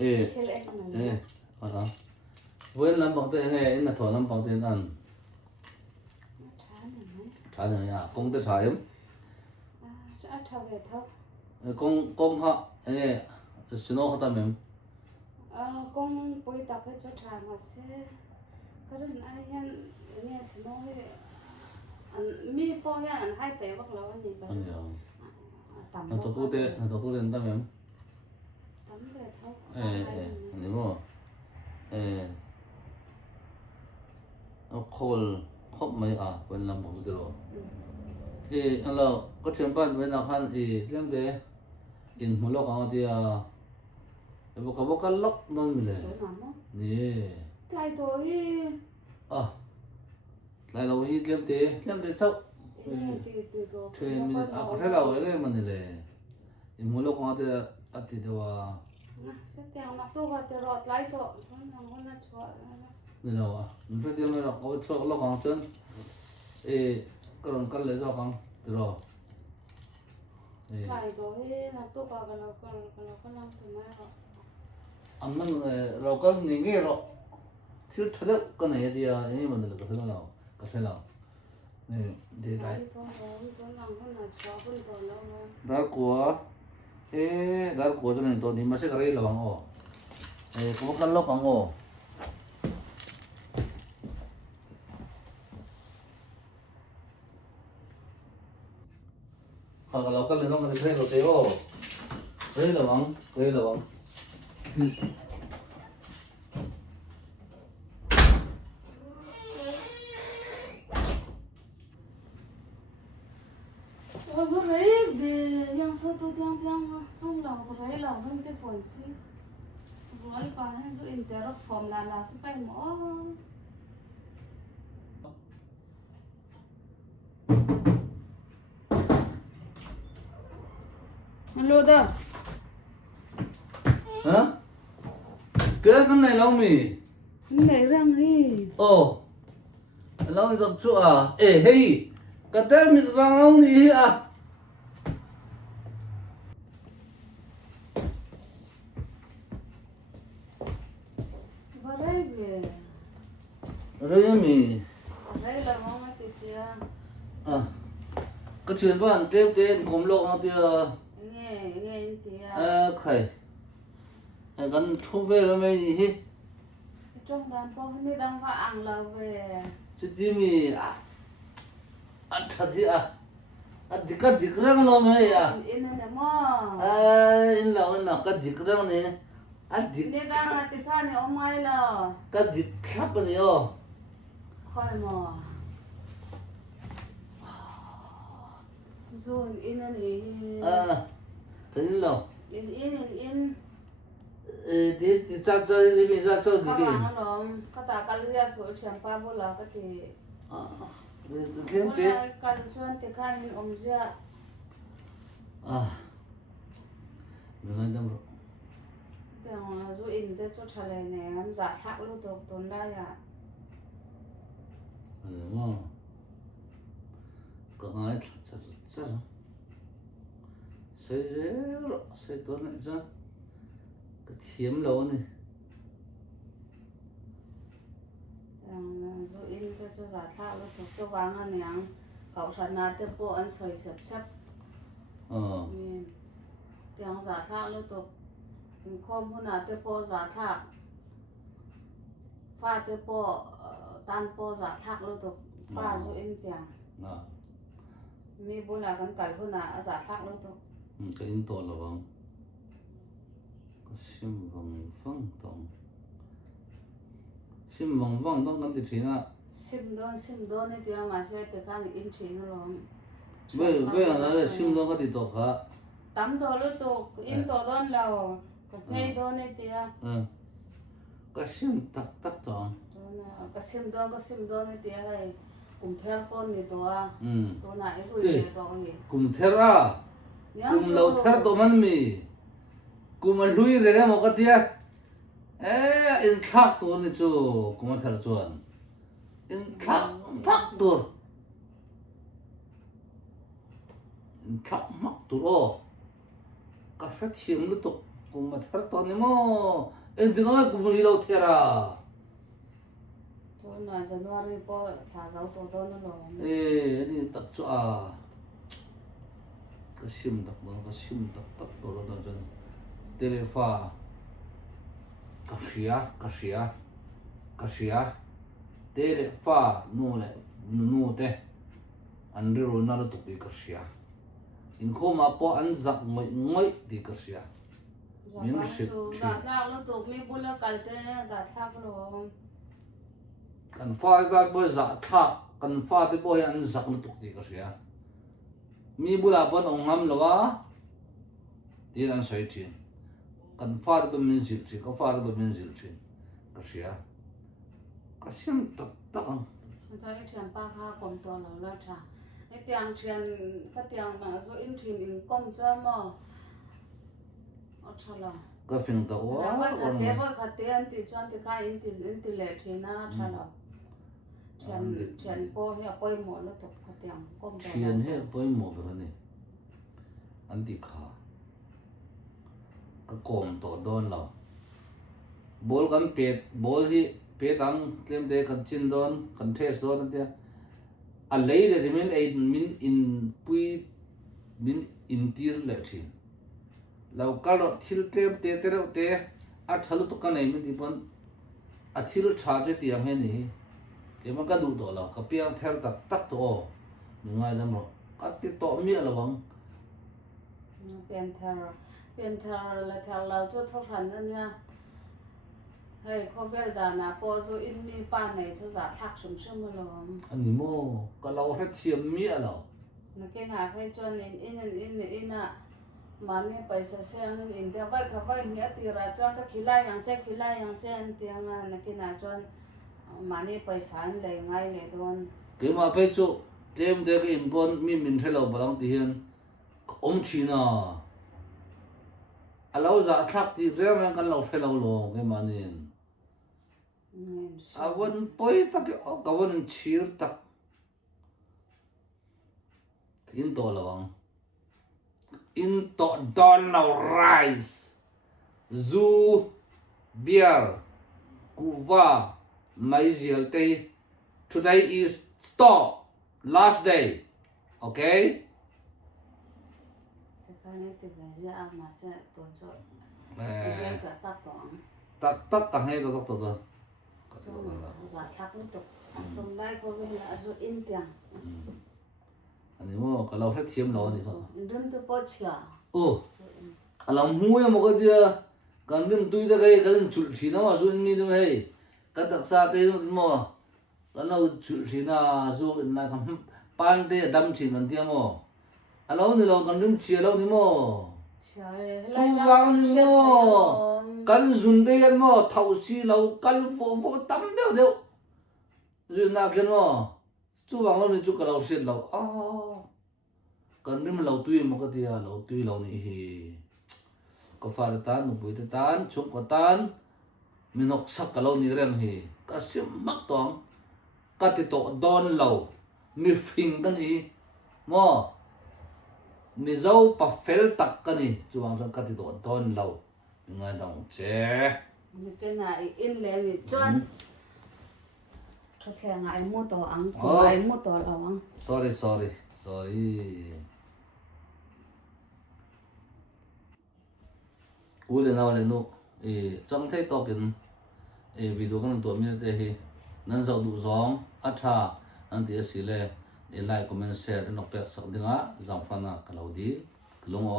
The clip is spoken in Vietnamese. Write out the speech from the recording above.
예, Sila ek na. 예, 맞아. 왜 남방 때 해? 인나 더 남방 때 난. 자녀야, 공대 자염? Sa thao về thao. 공하, 예, 신호하다면. Con bôi tao cái chỗ trà mà xe. Cái lần ai hen nghe xin nói mi po hen anh hai bé bắt đầu anh đi tới. 아니요. Tắm 더 된다면. tắm về thao. 예, 아니 뭐, 예, 컵 뭐야, 왜 남방 그대로. 이, 알라, 그 전반 왜 나간 이 lem대 in mulok ang dia. Ibu kamu kan lok non mile. Tối nằm á. Ni. Cái tối Lại lâu hi lem대 chau. từ rồi. Thuê mình có thể lâu cái mà nile. In mulok ang dia ati dewa. Sẽ theo ngọc tu và từ rồi lại thôi. Không nằm nó chua. Ni lâu. Mình phải tìm ra có chỗ lok ang chân. Kron kan le cho kang rồi. Cái tối ngọc tu vào cái nó làm từ mai rồi. 안만 로컬 닝게로 실 쳐득 거네 얘디야 이 만들 거 들어나 가세나 네 대다 날 고전에 또 니마시 가래 일어방어 그거 갈로 방어 가가 로컬 내가 만들 새 로테요 그래 러방 Bữa đấy về yang sơ tôi tiếng trong lòng bữa đấy là không thể phổi xí bữa ấy bà hay rồi in té xóm là sẽ bay mỏ alo đâu hả cái này lòng mì này răng đi lòng mì đọc chỗ à hey cái tên mình vàng lòng gì à bữa đấy về rồi mì bữa đấy là mong cái gì cái chuyện bạn tiếp đến cùng lộ nó thì nghe thì khởi gần thu về rồi mấy gì trong đàn po như đang vạng là về chứ mì thật gì cái gì cái nó mấy à in này mà in là cái gì cái này gì đi đang là thì khai này ông ai là cái gì khác bên này khỏi mà rồi in này cái gì nào in thì chắc chơi thì mình ra chơi các gì bạn nó các ta cần ra số tiền pa bố là cái thì thêm tí cần xuân thì khai mình ông ra mình nói đâu rồi tiếng rồi in để cho trả lời này em giả thác luôn được tuần đây à đúng không có ai chắc sẽ tốt này chứ cái thiếm lâu này rồi in để cho giả thác luôn được cho vàng anh nhang cậu sản na tiếp bộ anh soi sập sập tiếng giả thác luôn được không hôm nào tiếp bộ giả thác pha tiếp bộ tan bộ giả thác luôn được pha rồi in tiếng mi bố là con cải hôm nào giả thác luôn được cái in to là vâng có sim vòng vòng cái gì na sim don này tiếng mà sẽ từ khai in chín rồi bây giờ là sim don cái gì to cả tắm đồ luôn được in đồ don là cái ngay don này tiếng cái sim tắc to cái sim don này tiếng này cùng theo con này đó đó này rồi Ê. đó gì cùng theo ra cùng lâu theo to man mi cùng anh lui rồi một cái tia in khắc to này chú cùng anh theo chuan in khắc mắc to cái phát thiêm lúc tục cùng mà thắt to này mà em đừng nói cùng đi đâu thế ra cho nên January po thả dấu tổ đó nó rồi ê đi tắt cho à cái sim tắt tắt to đó cho telephone Kasia telephone nu te andre Ronaldo tục đi Kasia in khô mà po ăn giặc ngoi đi Kasia mình sẽ giả thác nó tục mi bula cái tên giả thác rồi cần pha cái bữa giả thác cần pha cái bữa ăn giặc nó tục đi Kasia mi bula po ông ngâm lo đi ăn sấy chín cần pha cái mình dịch chỉ có pha cái mình dịch chín Kasia Kasia tắc tắc ang cho cái chuyện ba ha cùng to là cha cái tiếng chuyện cái tiếng mà rồi in chuyện in công cho mà cho là cái phim tàu với khát tiền anh thì cho anh thì khai anh thì lệ thì na cho là chuyện po hay po một nó tục cái tiếng công cho chuyện hết bơi mò vậy này anh đi khá cái cồn tổ đòn là bol kan pet bol hi pet ang tlem de kan chin don kan thes don tia a lei de min ei min in pui min in tir le thin lau ka ro thil tlem te ro te a thalu to kan ei min ti pon a thil tha je ti ang he ni ke ma ka du to la ka piang thel tak tak to mi ngai lam ro ka ti to mi la wang bên thờ là thờ là cho thâu thần đó nha hay có vẻ là na po zo in mi pan này cho giả thác sum sum mà lo ani mo ka lau he thiam mi la na cái nào phải cho nên in à mà nên paisa sang in dia vai kha vai nghĩa ti ra cho cái khilai yang che tiếng na cái nào cho mà nên paisa lấy ngay lấy don cái mà bây giờ tem để cái input mình thấy lâu bao nhiêu tiền ông China à lâu giờ thắc thì riêng mình cần lâu thấy lâu lo cái mà nên à vẫn bơi tắc cái vẫn chia tắc in to là bằng in to Donald Rice Zu Beer Kuva Maisiel Tây today is stop last day okay cái này thì phải ra mà sẽ tốn cho cái cả tắc toán tắc tắc hay tắc tắc tắc giả thác nó tục tông đây có cái là zo in tiếng anh em mà kalau phải thiêm lâu thì thôi đâm tôi bỏ chia làm muối mà cái gì cần đâm tôi ra cái chụp chỉ nó mà rồi mi đâm hay cái đặc sa thế mà cái nào chụp chỉ na rồi na cầm pan thế đâm chỉ cần tiêm mà lâu thì lâu cần đâm chia lâu thì mà tu vang thì mà cần dùng thế mà thầu chi lâu cần phố tắm đều rồi na cái mà tu vang lâu thì chụp cái lâu xịt lâu cần đâm lâu tuy mà cái gì lâu tuy lâu này có phải là tan một buổi tan chung có tan mình học sắc cái lâu như thế này cái sự mắc toán cái thì tổ đòn lâu mi phình cái này mà mi dâu bà phèn tắc cái này chú bằng trong cái thì tổ đòn lâu mình ngay đồng chế cái này in lên thì chọn cho thằng ai mua tổ ăn của ai mua tổ lâu ăn sorry ule nào lên nụ trong thấy to kiến video cái tổ mình thế nan giàu đủ gióng acha nan tiệt xí lệ like comment share nó bẹt sắc tiếng á dòng fan à kalau đi long